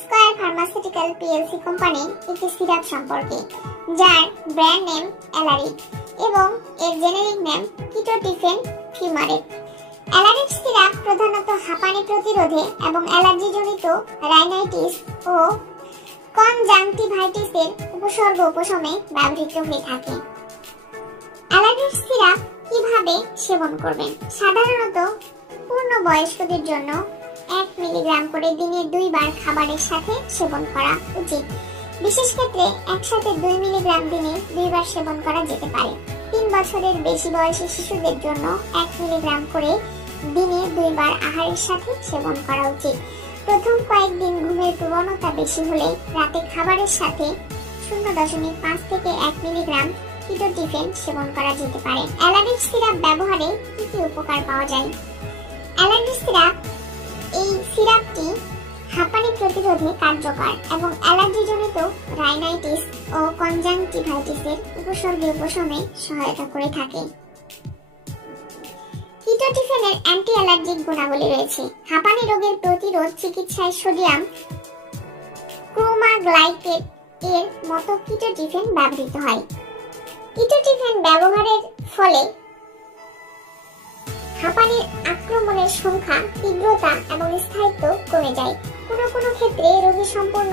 Square pharmaceutical PLC কোম্পানির একটি syrup সম্পর্কে, যার ব্র্যান্ড নেম অ্যালারিক এবং এর generic name ketotifen fumarate. Alaric syrup প্রধানত হাঁপানি প্রতিরোধে এবং অ্যালার্জিজনিত রাইনাইটিস ও কনজাংটিভাইটিসের উপসর্গ উপশমে ব্যবহৃত হয়ে থাকে। অ্যালারিক সিরাপ কিভাবে সেবন করবেন? সাধারণত পূর্ণবয়স্কদের জন্য 1 মিলিগ্রাম করে দিনে 2 বার খাবারের সাথে সেবন করা উচিত। বিশেষ ক্ষেত্রে একসাথে 2 মিলিগ্রাম দিনে 2 বার সেবন করা যেতে পারে। 3 বছরের বেশি বয়সী শিশুদের জন্য 1 মিলিগ্রাম করে দিনে 2 বার আহারের সাথে সেবন করা উচিত। প্রথম কয়েকদিন ঘুমের প্রবণতা বেশি হলে রাতে খাবারের সাথে 0.5 থেকে 1 মিলিগ্রাম কিটোটিফেন সেবন করা যেতে পারে। অ্যালারিক সিরাপ ব্যবহারে কি কি উপকার পাওয়া যায়? অ্যালারিক সিরাপ, এই সিরাপটি হাঁপানি প্রতিরোধে কার্যকর এবং অ্যালার্জিজনিত রাইনাইটিস ও কনজাংটিভাইটিসের উপসর্গে উপশমে সহায়তা করে থাকে। কিটোটিফেনের অ্যান্টি অ্যালার্জিক গুণাবলী রয়েছে। হাঁপানি রোগের প্রতিরোধ চিকিৎসায় সোডিয়াম ক্রোমাগ্লাইকেট এর মতো কিটোটিফেন ব্যবহৃত হয়। কিটোটিফেন ব্যবহারের ফলে হাঁপানির আক্রমণের সংখ্যা, তীব্রতা এবং স্থায়িত্ব কমে যায়। কোনো কোনো ক্ষেত্রে রোগী সম্পূর্ণ